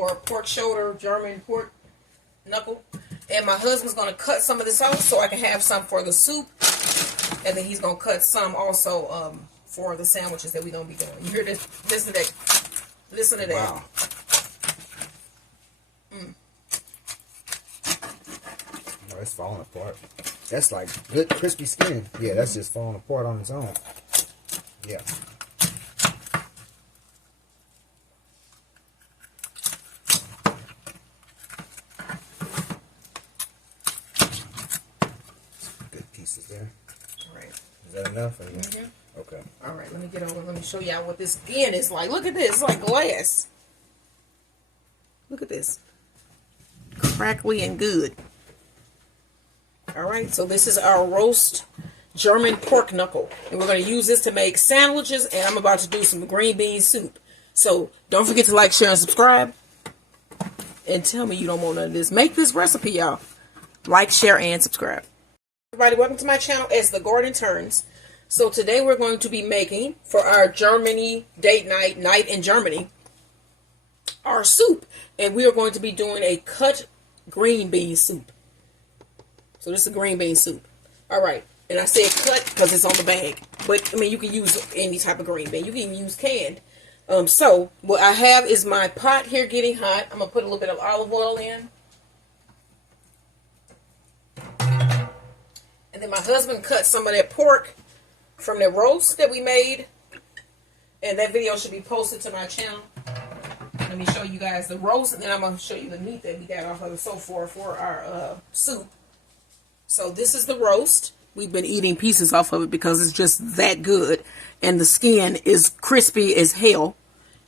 or pork shoulder, German pork knuckle. And my husband's going to cut some of this out so I can have some for the soup. And then he's going to cut some also for the sandwiches that we're going to be doing. You hear this? Listen to that. Listen to that. Wow. Oh, it's falling apart. That's like good crispy skin. Yeah, that's just falling apart on its own. Yeah. Good pieces there. All right. Is that enough? Mm-hmm. Okay. All right, let me get over. Let me show y'all what this skin is like. Look at this. It's like glass. Look at this. Crackly and good. All right, so this is our roast German pork knuckle. And we're going to use this to make sandwiches, and I'm about to do some green bean soup. So don't forget to like, share, and subscribe. And tell me you don't want none of this. Make this recipe, y'all. Like, share, and subscribe. Everybody, welcome to my channel as the Garden Turns. So today we're going to be making, for our Germany date night in Germany, our soup. And we are going to be doing a cut green bean soup. So this is a green bean soup. All right. And I said cut because it's on the bag. But, I mean, you can use any type of green bean. You can even use canned. So what I have is my pot here getting hot. I'm going to put a little bit of olive oil in. And then my husband cut some of that pork from the roast that we made. And that video should be posted to my channel. Let me show you guys the roast, and then I'm going to show you the meat that we got off of it so far for our soup. So this is the roast. We've been eating pieces off of it because it's just that good. And the skin is crispy as hell.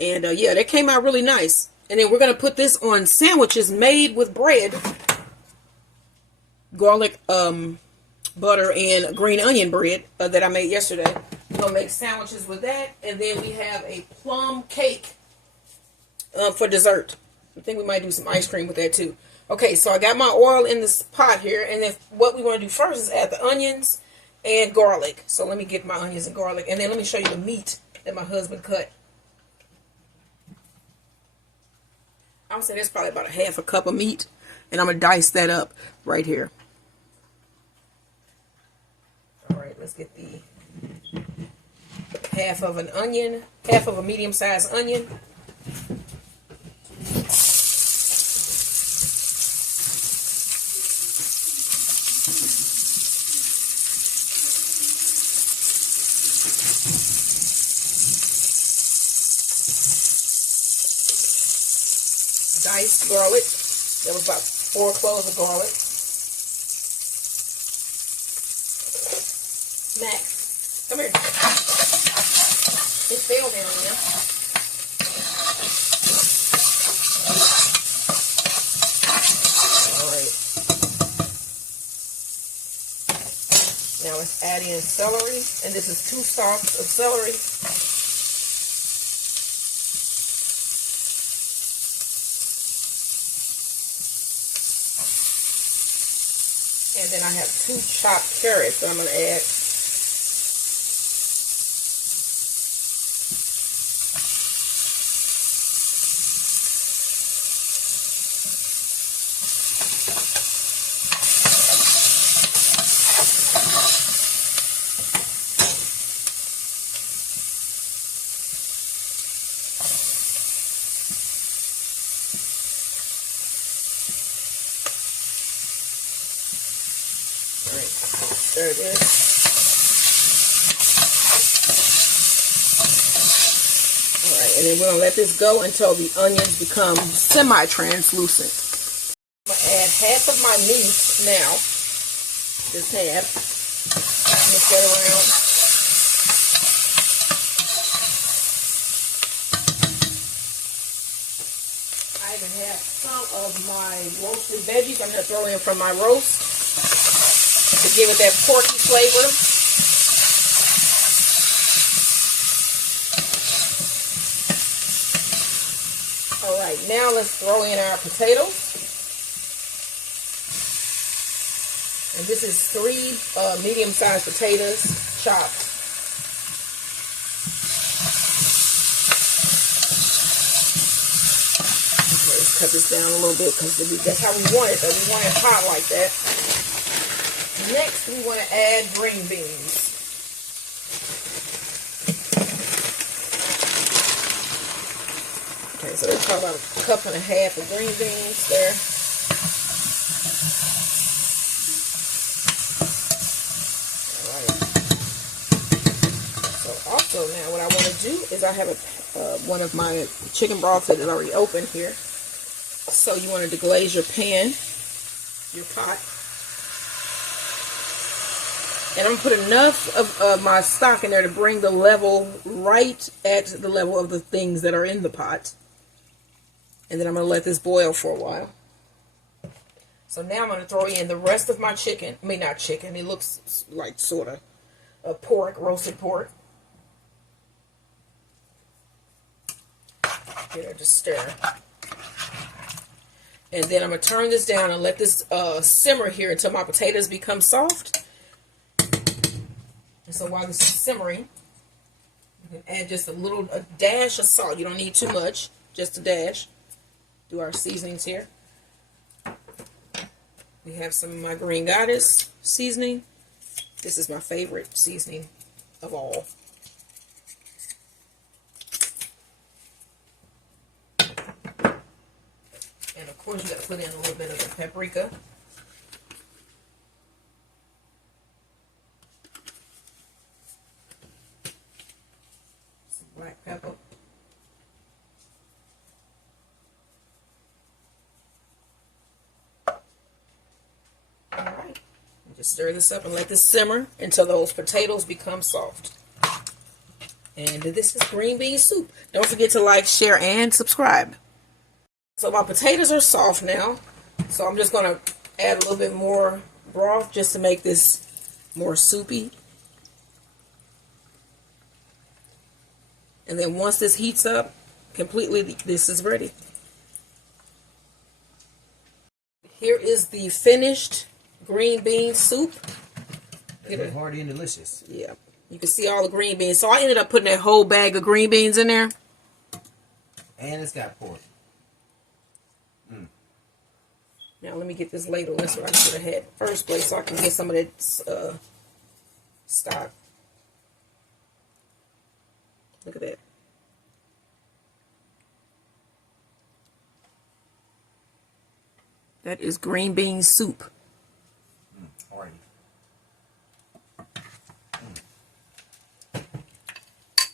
And yeah, that came out really nice. And then we're going to put this on sandwiches made with bread, garlic, butter, and green onion bread that I made yesterday. We're going to make sandwiches with that. And then we have a plum cake for dessert. I think we might do some ice cream with that too. Okay, so I got my oil in this pot here. And then what we want to do first is add the onions and garlic. So let me get my onions and garlic. And then let me show you the meat that my husband cut. I would say that's probably about a half a cup of meat. And I'm going to dice that up right here. Alright, let's get the half of an onion, half of a medium-sized onion. Diced garlic. That was about 4 cloves of garlic. Max, come here. It fell down there. Alright. Now let's add in celery. And this is 2 stalks of celery. And then I have 2 chopped carrots that I'm going to add. There it is. Alright, and then we're going to let this go until the onions become semi-translucent. I'm going to add half of my meat now. Just half. Mix that around. I even have some of my roasted veggies I'm going to throw in from my roast to give it that porky flavor. Alright, now let's throw in our potatoes. And this is 3 medium-sized potatoes chopped. cut this down a little bit because that's how we want it. We want it hot like that. Next, we want to add green beans. Okay, so that's probably about a cup and a half of green beans there. So now what I want to do is I have one of my chicken broths that is already open here. So you want to deglaze your pan, your pot. And I'm going to put enough of my stock in there to bring the level right at the level of the things that are in the pot. And then I'm going to let this boil for a while. So now I'm going to throw in the rest of my chicken. I mean, not chicken. It looks like sort of a pork, roasted pork. Just stir. And then I'm going to turn this down and let this simmer here until my potatoes become soft. And so while this is simmering, you can add just a dash of salt. You don't need too much, just a dash. Do our seasonings here. We have some of my Green Goddess seasoning. This is my favorite seasoning of all. And of course, you got to put in a little bit of the paprika. Some black pepper. All right. Just stir this up and let this simmer until those potatoes become soft. And this is green bean soup. Don't forget to like, share, and subscribe. So my potatoes are soft now, so I'm just going to add a little bit more broth just to make this more soupy. And then once this heats up completely, this is ready. Here is the finished green bean soup. It's hearty and delicious. Yeah, you can see all the green beans. So I ended up putting that whole bag of green beans in there. And it's got pork. Now let me get this ladle. That's what I should have had in the first place so I can get some of that stock. Look at that. That is green bean soup. Hearty.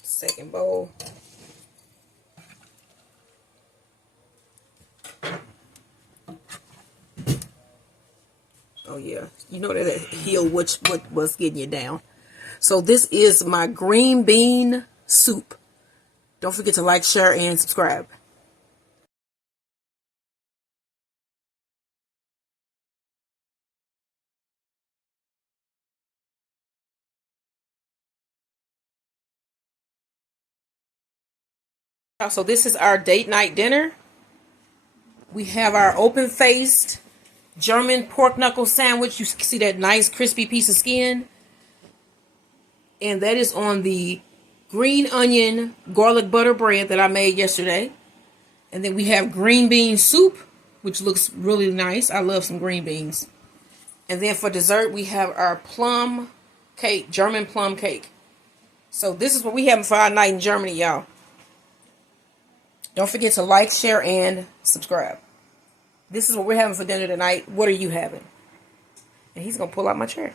Second bowl. Oh yeah, you know that heel what was getting you down. So this is my green bean soup. Don't forget to like, share, and subscribe. So this is our date night dinner. We have our open-faced German pork knuckle sandwich. You see that nice crispy piece of skin. And that is on the green onion garlic butter bread that I made yesterday. And then we have green bean soup, which looks really nice. I love some green beans. And then for dessert, we have our plum cake, German plum cake. So this is what we having for our night in Germany, y'all. Don't forget to like, share, and subscribe. This is what we're having for dinner tonight. What are you having? And he's going to pull out my chair.